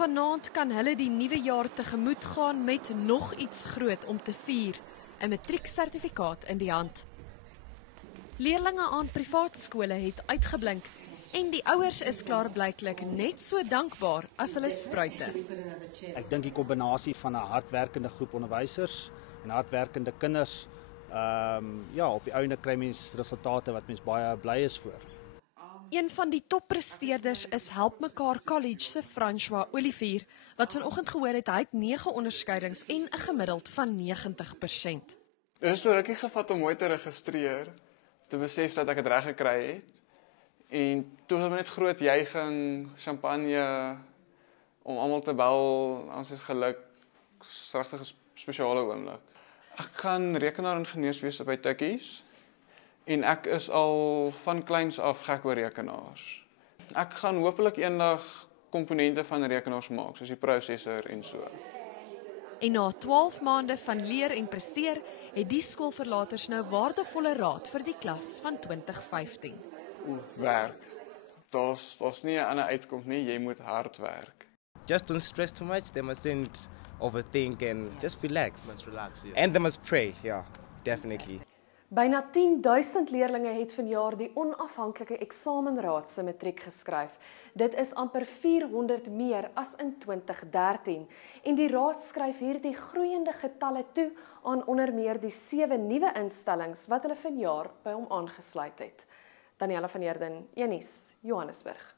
Vanaand kan hulle die nuwe jaar tegemoet gaan met nog iets groot om te vier, 'n matrieksertifikaat in die hand. Leerlinge aan privaat skole het uitgeblink en die ouers is klaarblyklik net so dankbaar as hulle spruite. Ek dink die kombinasie van 'n hardwerkende groep onderwysers en hardwerkende kinders, op die einde kry mens resultate wat mens baie bly is voor. Een van die toppresteerders is Helpmekaar College se François Olivier, wat vanoggend gehoor het hy het 9 onderskeidings en 'n gemiddeld van 90%. Dit is so rukkie gevat om mooi te registreer, te besef dat ek dit reg gekry het. En toe was dit net groot juiging, champagne, om almal te bel, ons is geluk, regtig 'n spesiale oomblik. Ek gaan rekenaaringenieurs wees by Tikkies. En ek is al van kleins af gek oor rekenaars. Ek gaan hopelik eendag komponente van rekenaars maak, soos die prosessor en so. En na 12 maande van leer en presteer, het die skoolverlaters nou waardevolle raad vir die klas van 2015. Werk. Daar's nie 'n ander uitkom nie, jy moet hard werk. Just don't stress too much, they mustn't overthink and just relax. Must relax, yeah. And they must pray, yeah, definitely. Byna 10,000 leerlinge het vanjaar die onafhanklike eksamenraad se matriek geskryf. Dit is amper 400 meer as in 2013 en die raad skryf hierdie groeiende getalle toe aan onder meer die 7 nuwe instellings wat hulle vanjaar by hom aangesluit het. Danielle van Heerden, Unies, Johannesburg.